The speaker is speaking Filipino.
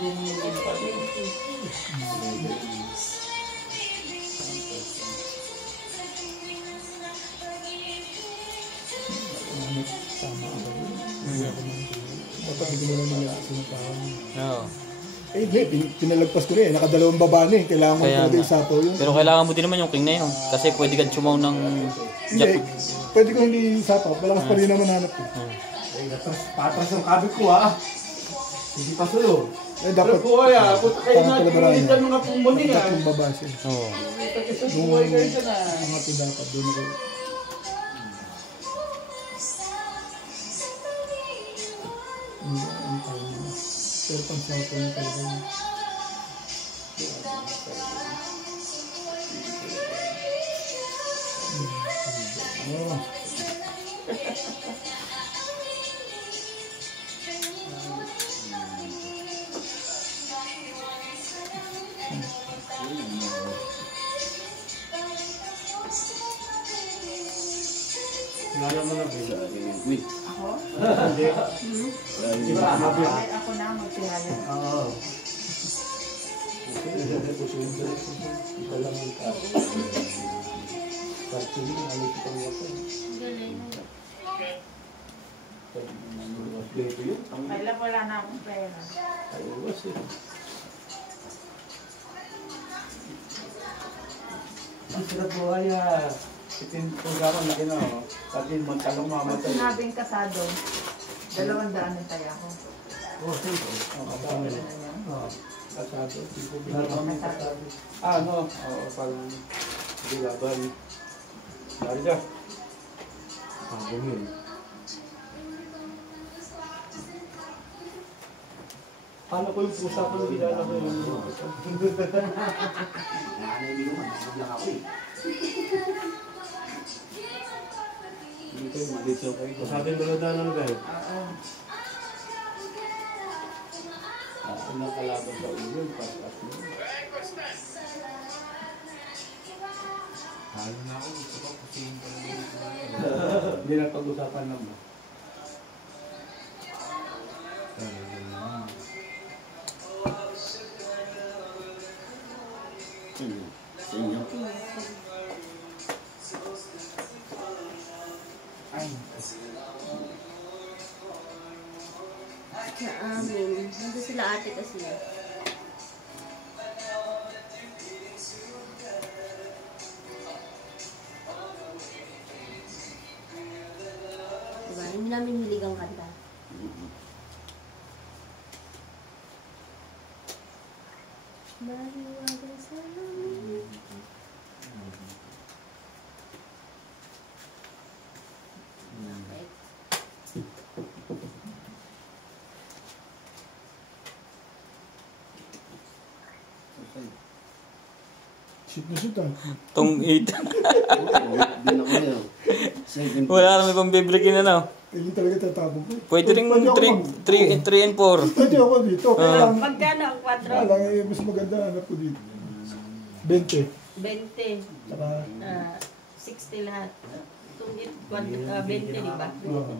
Tama ako. Kapag hindi mo lang nila sinapawang. Oo. Eh, pinalagpas ko rin. Nakadalawang baba na eh. Kailangan mo talaga yung sapaw yun. Pero kailangan mo din naman yung king na yun. Kasi pwede ka tsumaw ng jack. Hindi. Pwede ko hindi sapaw. Malakas pa rin naman hanap ko. Patras yung kabit ko ha. Hindi pa sa'yo. Eh, dapat. Pero buhay ha. Kayo na pinilitan mga pumbani ha. Dapat yung baba siya. Oo. Buhay kayo dyan ha. Mga dapat doon ako. Ang tawag nila. Pero pang sapaw niya talaga yun. Oh. Ngayon mo na ba? Wait. Ako? Hindi ba? Ay, ako na magtihaya. Oo. Kailan wala na akong pera. Ang sarap buhay ha. Ito yung programa na kino. Sabi mo, talong Pag mamatay. sinabing kasado, 200 ang taya ko. Oh, siyempre. Kasado na niya. Kasado. Kasado. Ano? Oo, parang bilaban. Dari ka. Bumil. Paano ko yung pusa ko yung kilala ko yung Sabi mo na ano ba yun? Ako na kalaban sa ulo, pas-pas mo. Halo na ako, gusto ko pusihin pa lang dito. Hindi na pag-usapan naman. Sa inyo? Sa amin. Nandun sila ate kasi. Diba? Hindi namin hilig ang kanta. Mariwaga sa amin. Shoot na shoot ah. Tong 8. Din ako yun. Wala naman pang biblikin na no. Kaya talaga tatapon ko. Pwede rin 3 and 4. Pwede ako dito. Kaya lang. Magkano ang 4? Kaya lang mas maganda hanap ko dito. 20. 20. Saka 60 lahat. Itong 20, di ba? Oo.